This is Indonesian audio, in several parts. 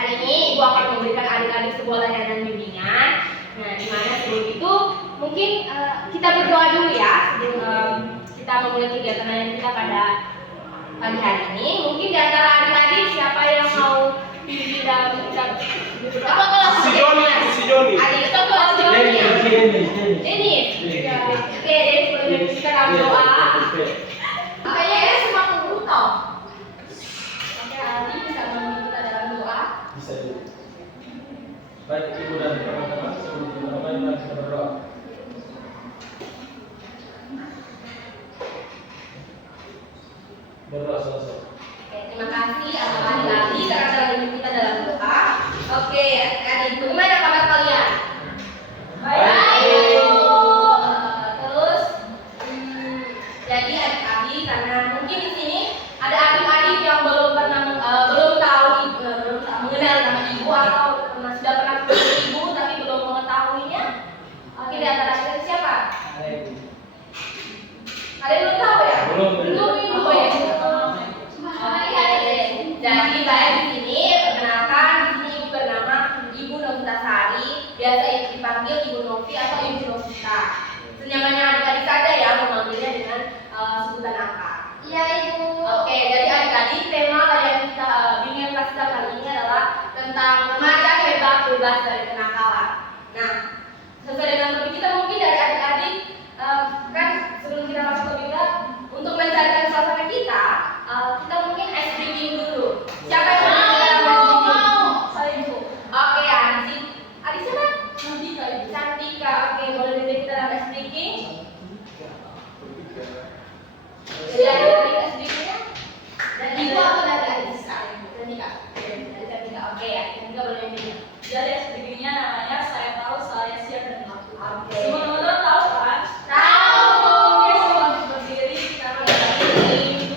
Hari ini Ibu akan memberikan adik-adik sebuah layanan bimbingan. Nah, di mana sebelum itu mungkin kita berdoa dulu ya sebelum kita memulai kegiatan layanan kita pada pagi hari ini. Mungkin di antara adik-adik siapa yang mau pimpin dalam kita berdoa? Si Joni. Adik itu kelas Joni. Ini. Oke, jadi sebelum kita dalam doa. Kayaknya ya semua kumpul toh. Oke, Adi bisa memimpin kita dalam doa. Bisa juga. Baik ibu dan teman-teman, sebelum kita mulai mari kita berdoa. Berdoa selesai. Oke, terima kasih adik-adik karena telah memimpin kita dalam doa. Oke, adik, bagaimana kabar kalian? Baik. Terus, jadi adik-adik karena mungkin di sini ada adik-adik yang belum mengenal nama ibu atau sudah pernah ketemu ibu tapi belum mengetahuinya. Oke, di antara kita siapa? Ada yang belum tahu ya? Belum ibu ya. Jadi baik di sini perkenalkan di sini ibu bernama Ibu Novitasari, biasa ibu dipanggil Ibu Novi atau Ibu Novita. Senyamannya adik-adik saja ya memanggilnya dengan sebutan angka. Iya ibu. Oke, jadi adik-adik tema layanan kita bimbingan kasih kali ini adalah tentang remaja hebat bebas dari kenakalan. Nah, sesuai dengan topik kita mungkin dari adik-adik kan sebelum kita masuk ke kita untuk mencarikan suasana kita mungkin ice breaking dulu. Siapa yang mau? Saya ibu. Oke, Adik siapa? Cantika. Oke, boleh dibimbing kita dalam ice breaking? Jadi adik-adik ice breakingnya? Dan ibu atau dari adik? Cantika. Dari Cantika. Oke, ya. Cantika boleh bimbing. Jadi speakingnya namanya saya tahu saya siap dan mampu. Oke. Semua teman-teman tahu kan? Tahu. Oke, semua berdiri kita berdiri.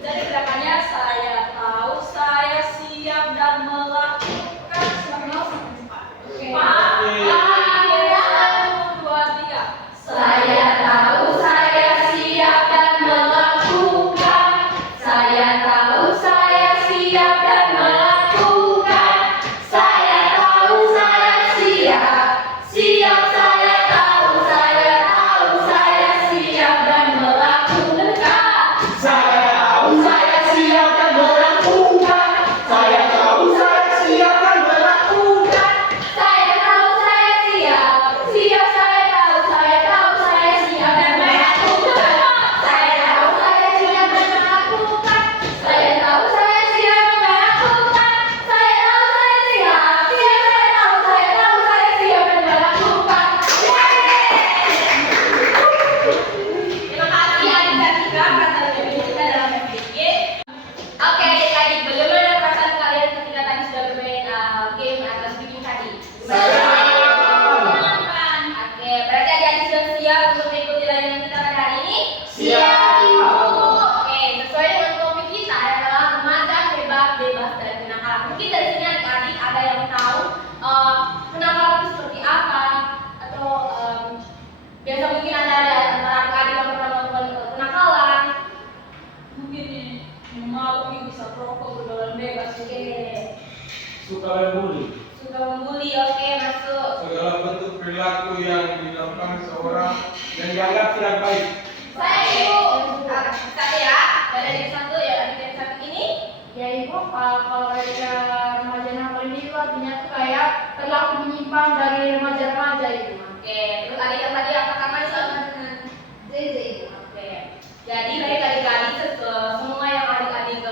Jadi gerakannya saya tahu saya siap dan melakukan. Oke. 1, 2, 3. Saya tahu saya siap dan melakukan. Saya tahu saya siap dan melakukan. Saya tahu saya siap. Siap saya tahu saya siap dan melakukan. Saya tahu saya siap dan melakukan. Saya tahu saya siap dan melakukan. Saya tahu saya siap. Siap saya tahu saya siap dan melakukan. Saya tahu saya siap dan melakukan. Saya tahu saya siap dan melakukan. Saya tahu saya siap. Siap saya tahu saya siap dan melakukan. Terima kasih adik Cantika atas bimbingan kita dalam FBG. Oke adik-adik, bagaimana perasaan kalian ketika tadi sudah bermain game atau speaking tadi? Menyenangkan. Oke, berarti adik-adik sudah siap untuk mengikuti layanan kita pada hari ini? Siap. Oke, sesuai dengan topik kita adalah remaja hebat bebas dari kenakalan. Mungkin dari sini adik-adik ada yang tahu kenakalan itu seperti apa atau biasa mungkin ada antara adik-adik yang pernah melakukan kenakalan. Mungkin ini memalukan bisa perokok berjalan bebas. Oke, Suka membuli. suka membuli. Oke, masuk. Segala bentuk perilaku yang dilakukan seorang yang dianggap tidak baik. Saya ibu. Satu ya. Dari adik satu ya, adik yang satu ini. Ya ibu, kalau kayak remaja nakal ini itu artinya tuh kayak perilaku menyimpang dari remaja-remaja itu. Oke, terus adik yang tadi angkat tangan Zeze ibu. Oke. Jadi baik adik-adik semua yang adik-adik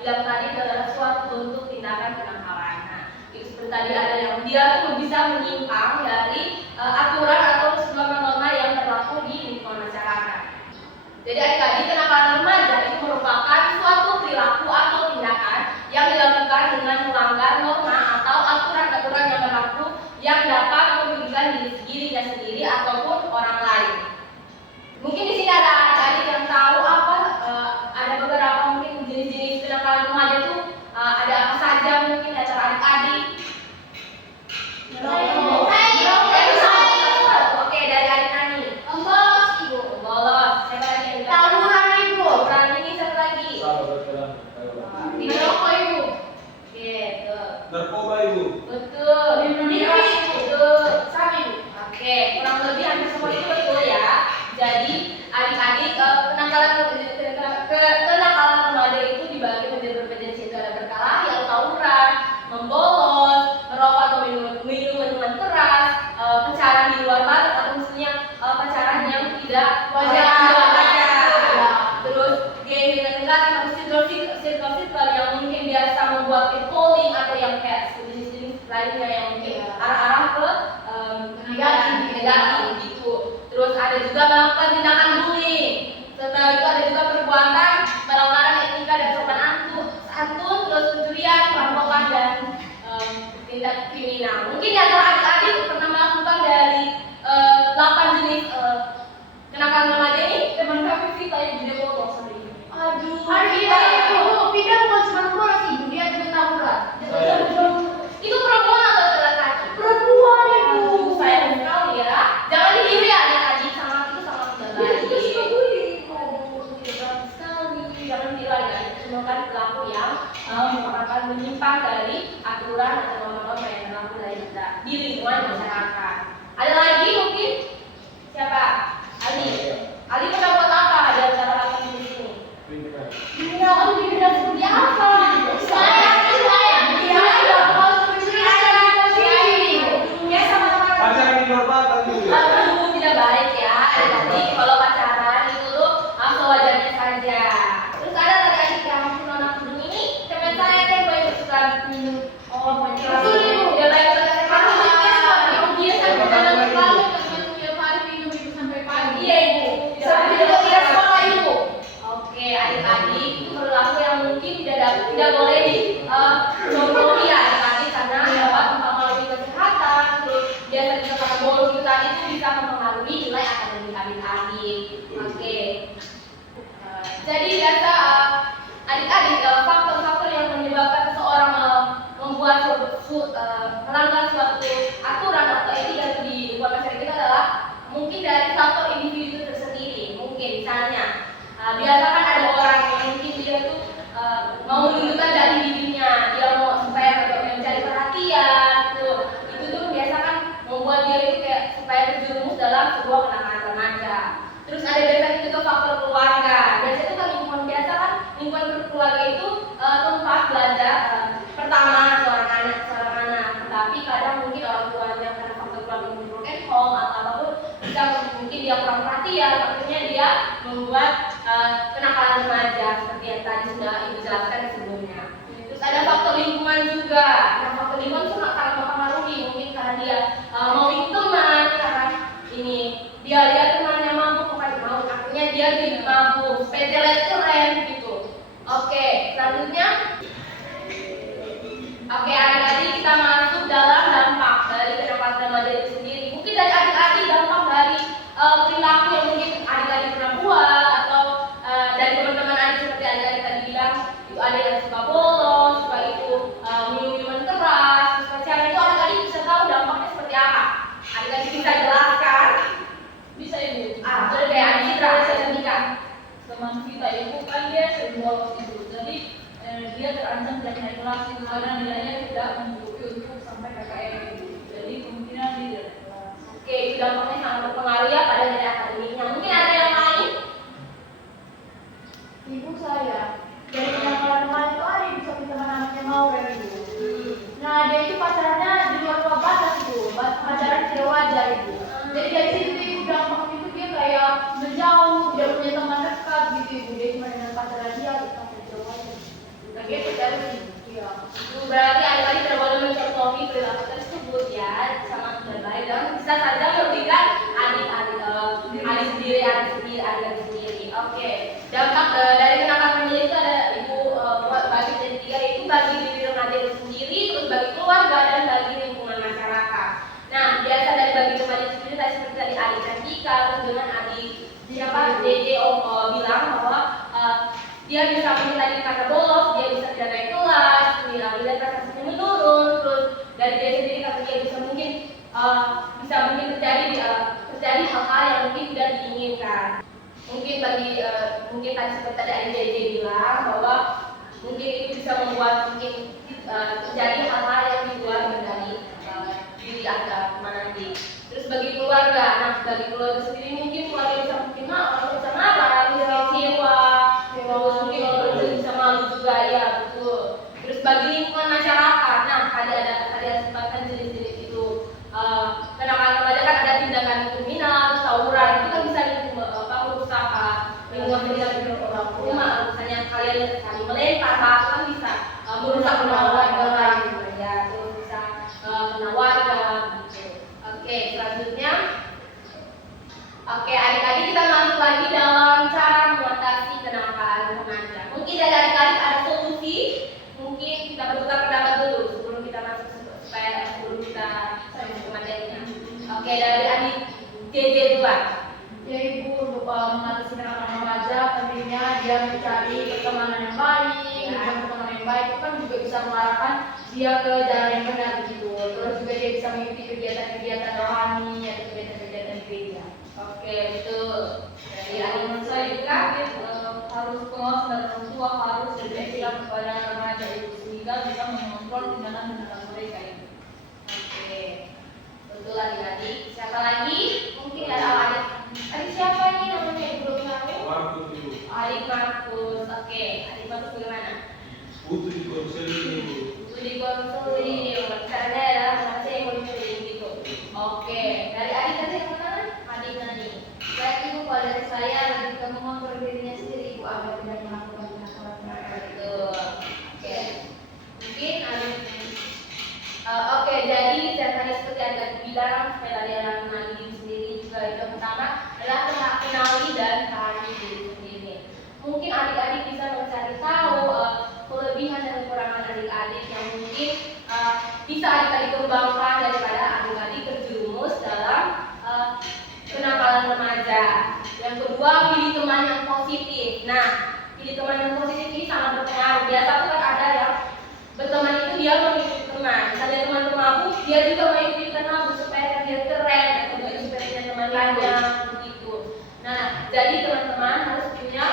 bilang tadi itu adalah suatu bentuk tindakan kenakalan. Nah, itu seperti tadi ada yang dia tuh bisa menyimpang dari aturan atau norma-norma yang berlaku di lingkungan masyarakat. Jadi adik-adik kenakalan remaja itu merupakan suatu perilaku atau tindakan yang dilakukan dengan melanggar norma atau aturan-aturan yang berlaku yang dapat merugikan diri sendiri ataupun orang lain. Mungkin di sini ada adik-adik yang tahu apa ada beberapa mungkin jenis-jenis kenakalan remaja itu ada apa saja mungkin antara adik-adik. Oke, dari adik Nani. Bolos ibu. Bolos. Siapa lagi yang Tahu tindak kriminal. Mungkin di antara adik-adik pernah melakukan dari 8 jenis kenakalan remaja ini. Teman kami Vita yang jadi bolos hari ini. Aduh, Iya itu, Pida bukan cuma bolos ibu, dia juga tawuran. itu perempuan atau laki-laki? Perempuan ibu. Aduh, sayang sekali ya. Jangan ditiru ya adik-adik, sama itu sama tidak baik. Itu suka bullying. Aduh, tidak baik sekali. Jangan tiru adik-adik. Semoga pelaku yang merupakan menyimpang dari aturan atau norma-norma yang berlaku di lingkungan masyarakat. Ada lagi mungkin? Siapa? Ali. Ali pernah buat apa di antara 8 jenis ini? Kriminal, kriminal seperti apa? Ya sama-sama. Pacaran di luar batang juga. Aduh, tidak baik ya. Jadi kalau pacaran itu tuh sewajarnya saja. Terus ada tadi adik yang nona kudung ini, teman saya kan banyak suka minum. Oh, banyak. Tidak baik untuk kesehatan. Dia sampai dalam terlalu Tiap hari minum itu sampai pagi. iya ibu. Sampai tidak sekolah ibu. Oke, adik-adik itu perilaku yang mungkin tidak boleh dicontohi ya adik-adik karena dapat mempengaruhi kesehatan. Terus biasa dikatakan bolos itu tadi itu bisa mempengaruhi nilai akademik adik-adik. Oke. Jadi biasa adik-adik faktor-faktor yang menyebabkan seseorang membuat melanggar suatu aturan atau etika itu di lingkungan masyarakat itu adalah mungkin dari faktor individu tersendiri. Mungkin misalnya biasa kan ada orang yang mungkin dia tuh mau menunjukkan dari dirinya, dia mau supaya mencari perhatian tuh. Itu tuh biasa kan membuat dia itu kayak supaya terjerumus dalam sebuah kenakalan remaja. Terus ada biasanya juga faktor keluarga. Biasanya itu kan lingkungan biasa kan lingkungan keluarga itu tempat belajar pertama seorang anak. Tetapi kadang mungkin orang tuanya karena faktor keluarga mungkin broken home atau apapun bisa mungkin dia kurang perhatian, akhirnya dia membuat kenakalan remaja seperti yang tadi sudah ibu jelaskan sebelumnya. Terus ada faktor lingkungan juga. Nah, faktor lingkungan itu sangat mempengaruhi mungkin karena dia mau ikut teman, karena ini dia temannya mabuk mau akhirnya dia jadi mabuk, sepeda keren gitu. Oke, selanjutnya adik-adik kita masuk dalam dampak dari kenakalan remaja itu sendiri. Mungkin dari adik-adik dampak dari perilaku yang mungkin adik-adik pernah buat atau dari teman-teman adik seperti adik-adik tadi bilang itu ada yang suka bolos, suka itu minum minuman keras, terus pacaran itu adik-adik bisa tahu dampaknya seperti apa. Adik-adik bisa jelaskan? Bisa ibu. Boleh deh adik Citra, saya cantikan. Teman Vita itu kan dia sering bolos ibu. Jadi dia terancam tidak naik kelas itu karena nilainya tidak mencukupi untuk sampai KKM ibu. Jadi kemungkinan dia tidak naik kelas. Oke, itu dampaknya sangat berpengaruh ya pada nilai akademiknya. Mungkin ada yang lain? Ibu saya dari kenakalan remaja itu ada yang bisa kita namanya Maura ibu. Nah dia itu pacarannya di luar batas ibu, pacaran tidak wajar ibu. Jadi dari situ ibu dampaknya itu dia kayak menjauh, tidak punya teman dekat gitu ibu. Dia cuma dengan pacaran dia sampai tidak wajar. Nah gitu terus ibu. Iya. Itu berarti adik-adik tidak boleh mencontohi perilaku tersebut ya, sangat tidak baik dan bisa saja merugikan adik-adik sendiri. Oke, dampak dari kenakalan remaja itu ada ibu bagi jadi 3 yaitu bagi diri remaja itu sendiri, terus bagi keluarga dan bagi lingkungan masyarakat. Nah, biasa dari bagi remaja sendiri tadi seperti tadi adik Cantika, terus dengan adik siapa JJ bilang bahwa dia bisa mungkin tadi kata bolos, dia bisa tidak naik kelas, nilai prestasinya menurun, terus dari dia sendiri kata dia bisa mungkin terjadi hal-hal yang mungkin tidak diinginkan. Mungkin mungkin tadi seperti tadi adik JJ bilang bahwa mungkin itu bisa membuat mungkin terjadi hal-hal yang di luar dari diri Anda nanti. Terus bagi keluarga, nah bagi keluarga sendiri mungkin keluarga bisa mungkin bisa marah, bisa kecewa, terus mungkin orang bisa malu juga ya betul. Terus bagi lingkungan masyarakat, nah tadi ada sebutkan jenis-jenis itu. Kenakalan remaja kan ada tindakan kriminal, tawuran itu kan bisa merusak lingkungan sekitar rumah, misalnya kalian saling melempar, kan bisa merusak warga gitu ya, terus bisa kena warga gitu. Oke, selanjutnya. Oke, adik-adik kita masuk lagi dalam cara mengatasi kenakalan remaja. Mungkin dari adik-adik ada solusi, mungkin kita bertukar pendapat dulu sebelum kita masuk supaya mengarahkan dia ke jalan yang benar begitu. Terus juga dia bisa mengikuti kegiatan-kegiatan rohani atau kegiatan-kegiatan gereja. Oke, betul. Jadi adik Menurut saya juga harus pengawas dan orang tua harus berpihak kepada remaja itu sehingga bisa mengontrol tindakan-tindakan mereka itu. Oke, betul adik-adik. Siapa lagi? Mungkin ada adik. Adik siapa ini namanya Ibu kamu? Markus itu. Adik Markus. Oke, adik Markus bagaimana? Butuh dikonseling. Butuh dikonseling. Caranya adalah mengasih konseling gitu. Oke, dari adik tadi yang mana? Adik Nani. Baik ibu, kalau dari saya lebih ke mengontrol dirinya sendiri ibu agar tidak melakukan tindakan-tindakan itu. Betul. Oke, mungkin adik. Oke, jadi saya tadi seperti yang tadi bilang, supaya tadi ada mengenali diri sendiri juga itu yang pertama adalah kenali dan pahami diri sendiri. Mungkin adik-adik bisa mencari tahu kelebihan dan kekurangan adik-adik yang mungkin bisa adik-adik kembangkan daripada adik-adik terjerumus dalam kenakalan remaja. Yang kedua, pilih teman yang positif. Nah, pilih teman yang positif ini sangat berpengaruh. Biasa tuh kan ada yang berteman itu dia mengikuti teman. Misalnya teman pemabuk, dia juga mengikuti teman supaya dia keren atau dia supaya punya teman banyak begitu. Nah, jadi teman-teman harus punya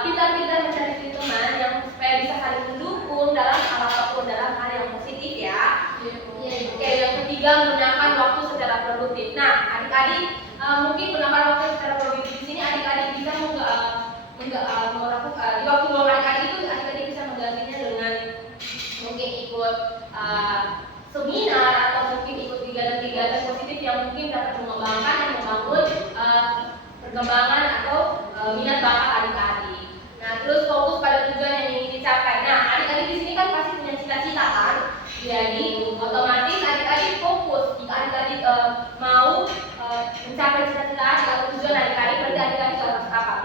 pintar-pintar mencari teman yang supaya bisa saling mendukung dalam hal apapun, dalam hal yang positif ya. Oke, yang ketiga, gunakan waktu secara produktif. Nah, adik-adik mungkin gunakan waktu secara produktif di sini adik-adik bisa melakukan di waktu luang adik-adik itu adik-adik bisa menggantinya dengan mungkin ikut seminar atau mungkin ikut kegiatan-kegiatan positif yang mungkin dapat mengembangkan dan membangun perkembangan atau minat bakat adik-adik. Nah, terus fokus pada tujuan yang ingin dicapai. Nah, adik-adik di sini kan pasti punya cita-cita kan? Jadi otomatis adik-adik fokus. Jika adik-adik mau mencapai cita-cita adik atau tujuan adik-adik, berarti adik-adik harus apa?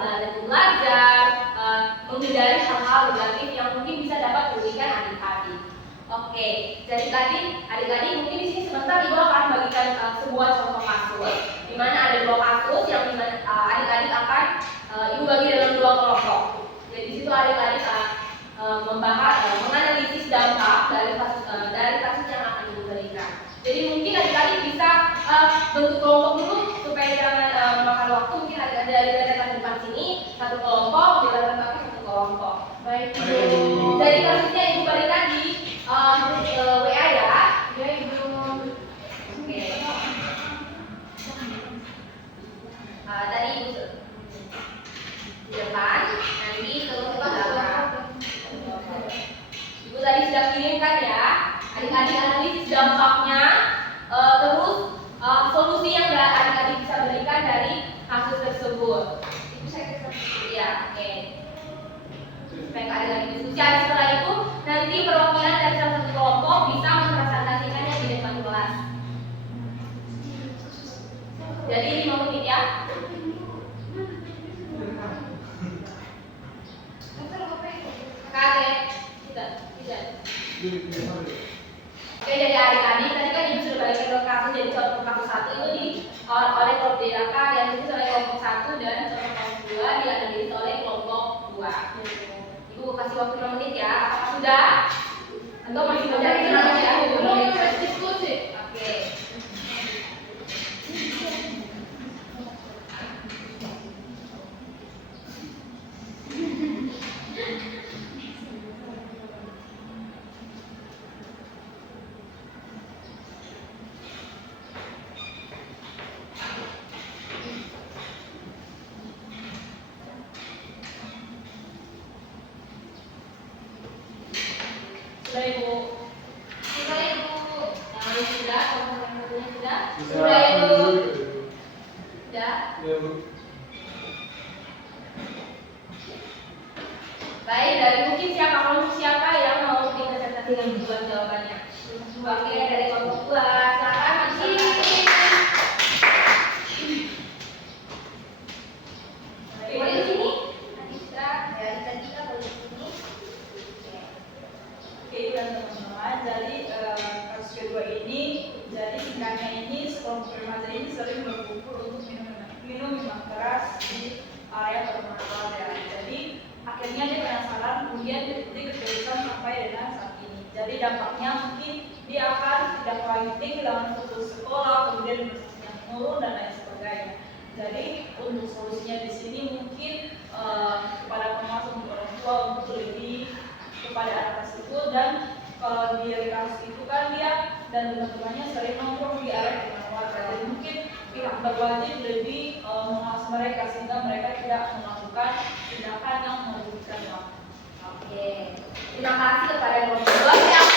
Belajar, menghindari hal-hal negatif yang mungkin bisa dapat merugikan adik-adik. Oke, jadi tadi adik-adik mungkin di sini sebentar ibu akan bagikan sebuah contoh kasus, di mana ada dua kasus yang dimana adik-adik akan ibu bagi dalam dua kelompok. Jadi di situ adik-adik membahas, menganalisis dampak dari kasus yang akan ibu berikan. Jadi mungkin adik-adik bisa bentuk kelompok dulu supaya jangan memakan waktu. Mungkin adik-adik dari depan depan sini satu kelompok, di depan pakai satu kelompok. Baik. Jadi kasusnya ibu berikan di WA ya. Ya ibu. Oke. Tadi ibu di depan, nanti terus ke belakang. Ibu tadi sudah kirimkan ya. Adik-adik analisis dampaknya, terus solusi yang adik-adik bisa berikan dari kasus tersebut. Ibu saya kasih ya, oke. Supaya adik-adik diskusi. Setelah itu nanti perwakilan dari salah satu kelompok bisa mempresentasikannya di depan kelas. Jadi 5 menit ya. Kakek, tidak. Oke, jadi adik-adik tadi kan ibu sudah bagikan dua kasus, jadi contoh kasus satu itu oleh kelompok DAK dianalisis oleh kelompok 1 dan contoh kasus 2 dianalisis oleh kelompok 2. Ibu kasih waktu 5 menit ya. Apakah sudah? Atau masih mencari kenapa ya? Belum diskusi. Oke. Sudah ibu. Sudah ibu. Yang ini sudah, yang satunya sudah. Sudah ibu. Sudah. Baik, dari mungkin siapa yang mau dipresentasikan duluan jawabannya? Oke, dari kelompok 2. Silakan Masih. Boleh di sini? Adista, dari tadi kita boleh di sini. Oke, dan teman-teman, jadi kasus kedua ini, jadi singkatnya ini sekelompok remaja ini sering berkumpul untuk minum minuman keras di area pertemuan ya. Jadi akhirnya dia penasaran, kemudian dia keterusan sampai dengan saat ini. Jadi dampaknya mungkin dia akan tidak lagi kehilangan fokus sekolah, kemudian prestasinya menurun dan lain sebagainya. Jadi untuk solusinya di sini mungkin kepada pengawas untuk orang tua untuk lebih kepada anak tersebut, dan kalau di kasus itu kan dia dan teman-temannya sering nongkrong di area dengan warga, jadi mungkin pihak berwajib lebih mengawas mereka sehingga mereka tidak melakukan tindakan yang merugikan warga. Oke, terima kasih kepada kelompok 2 yang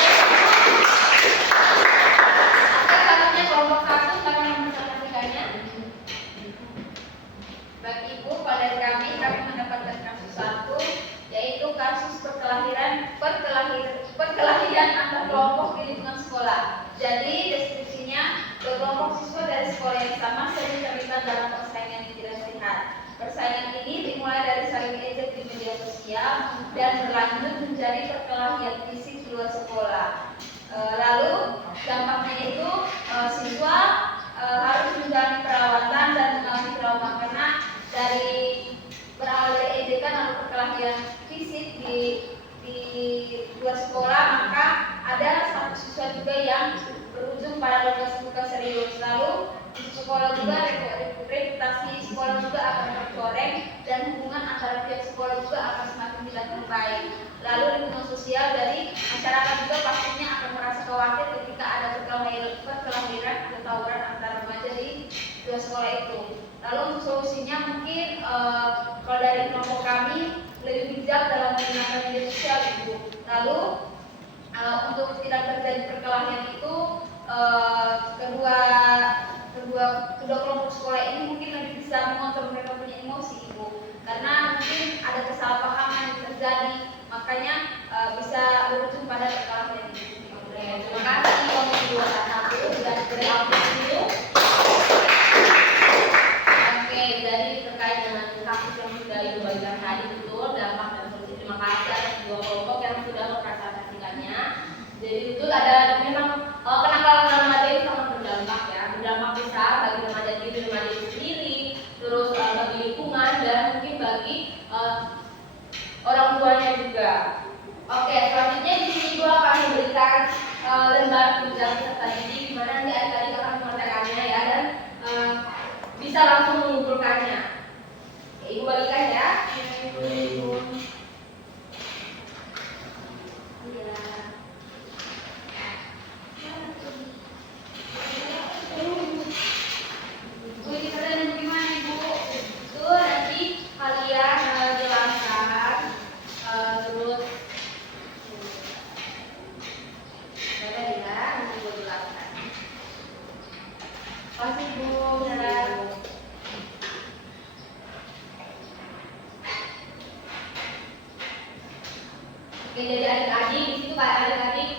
selanjutnya kelompok 1 silakan mempresentasikannya. Baik Ibu, pada kami mendapatkan kasus 1, yaitu kasus perkelahian antar kelompok di lingkungan sekolah. Jadi deskripsinya, kelompok siswa dari sekolah yang sama sering terlibat dalam persaingan yang tidak sehat. Persaingan ini dimulai dari saling ejek di media sosial dan berlanjut menjadi perkelahian fisik di luar sekolah. Lalu dampaknya itu siswa harus menjalani perawatan dan mengalami trauma karena dari berawal dari ejekan lalu perkelahian fisik di luar sekolah, maka ada satu siswa juga yang berujung pada luka serius. Lalu di sekolah juga reputasi sekolah juga akan tercoreng dan hubungan antara pihak sekolah juga akan semakin tidak terbaik. Lalu lingkungan sosial dari masyarakat juga pastinya akan merasa khawatir ketika ada perkelahian atau tawuran antara remaja di dua sekolah itu. Lalu untuk solusinya mungkin kalau dari kelompok kami lebih bijak dalam menggunakan media sosial Ibu. Lalu untuk tidak terjadi perkelahian itu kedua kelompok sekolah ini mungkin lebih bisa mengontrol mereka punya emosi Ibu, karena mungkin ada kesalahpahaman yang terjadi, makanya bisa berujung pada perkelahian itu. Oke, terima kasih kelompok 2 sudah diberi update dulu. Oke, jadi terkait dengan kasus yang sudah Ibu bagikan tadi, betul dampak dan solusi. Terima kasih atas dua kelompok yang sudah mempresentasikannya. Jadi betul ada memang kenakalan remaja itu sangat berdampak ya, berdampak besar bagi remaja itu sendiri, terus bagi lingkungan dan mungkin bagi orang tuanya juga. Oke, selanjutnya di sini Ibu akan memberikan lembar tunjangan peserta didik, di mana nanti adik-adik akan mengerjakannya ya, dan bisa langsung mengumpulkannya. Oke, Ibu bagikan ya. Oke, jadi adik-adik di situ kayak adik-adik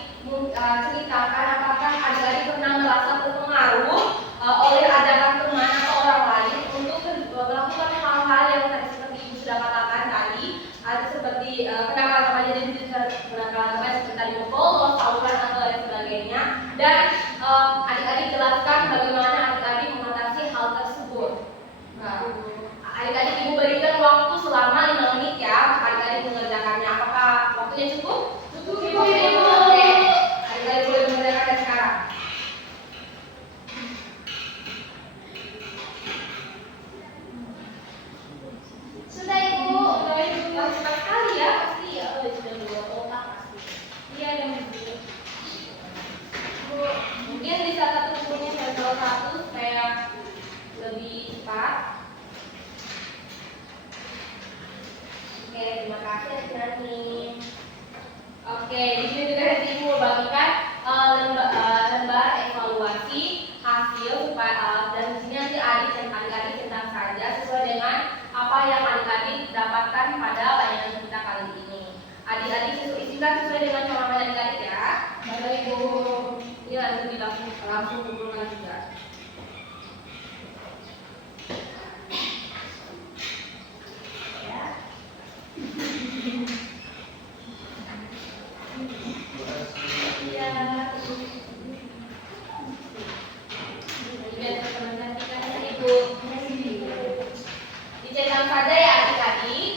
ceritakan apakah adik-adik pernah merasa terpengaruh oleh ajakan teman atau orang lain untuk melakukan hal-hal yang tadi seperti Ibu sudah katakan tadi, ada seperti kenakalan remaja dan kenakalan remaja seperti tadi membolos, tawuran atau lain sebagainya, dan adik-adik jelaskan bagaimana adik-adik mengatasi hal tersebut. Nah, adik-adik Ibu berikan waktu selama 5 menit ya, adik-adik mengerjakannya. Apakah waktunya cukup? Cukup Ibu. Oke, adik-adik boleh mengerjakannya sekarang. Sudah Ibu, cepat sekali ya, pasti ya. Sudah 2 kotak pasti. Iya yang begitu. Bu, mungkin bisa ketemu salah satu supaya lebih cepat. Oke, terima kasih Adik-adik. Oke, di sini juga nanti Ibu bagikan lembar evaluasi hasil dan di sini nanti adik-adik centang saja sesuai dengan apa yang adik-adik dapatkan pada layanan kita kali ini. Adik-adik isikan sesuai dengan pengalaman adik-adik ya. Bapak Ibu, ini langsung kumpulkan juga. Dicetak saja ya adik-adik.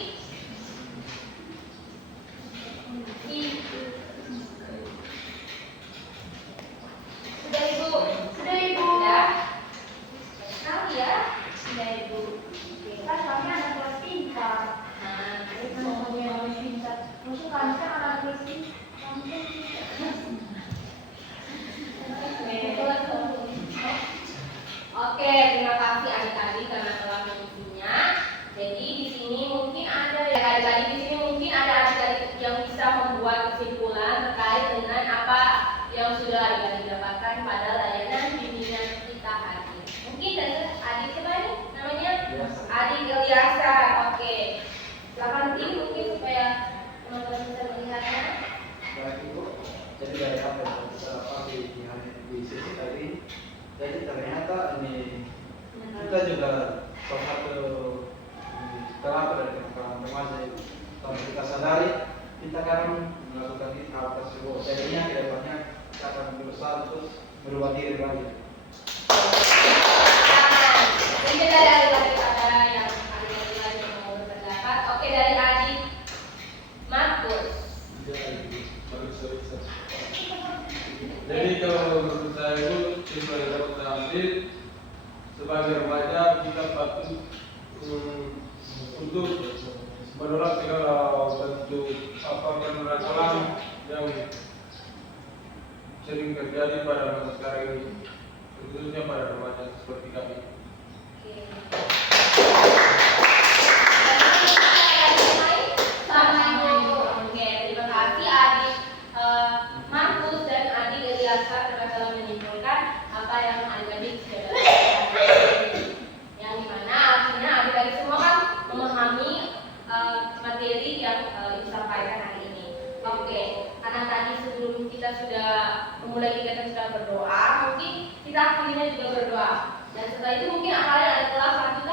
Jadi ternyata ini kita juga salah satu terapi dari kenakalan remaja itu. Tanpa kita sadari, kita akan melakukan hal tersebut. Jadinya kedepannya kita akan berusaha untuk merubah diri lagi. Jadi kita dari kepada yang adik-adik lagi mau berpendapat. Oke, dari adik Markus. Jadi kalau menurut saya itu siswa yang dapat saya ambil sebagai remaja kita patut untuk menolak segala bentuk kenakalan yang sering terjadi pada masa sekarang ini, khususnya pada remaja seperti kami. Oke, terima kasih adik Markus dan adik Eliasa telah menyimpulkan apa yang adik-adik sudah lakukan. Yang dimana artinya adik-adik semua kan memahami materi yang ibu sampaikan hari ini. Oke, karena tadi sebelum kita sudah memulai kegiatan sudah berdoa, mungkin kita akhirnya juga berdoa. Dan setelah itu mungkin kalian ada kelas 1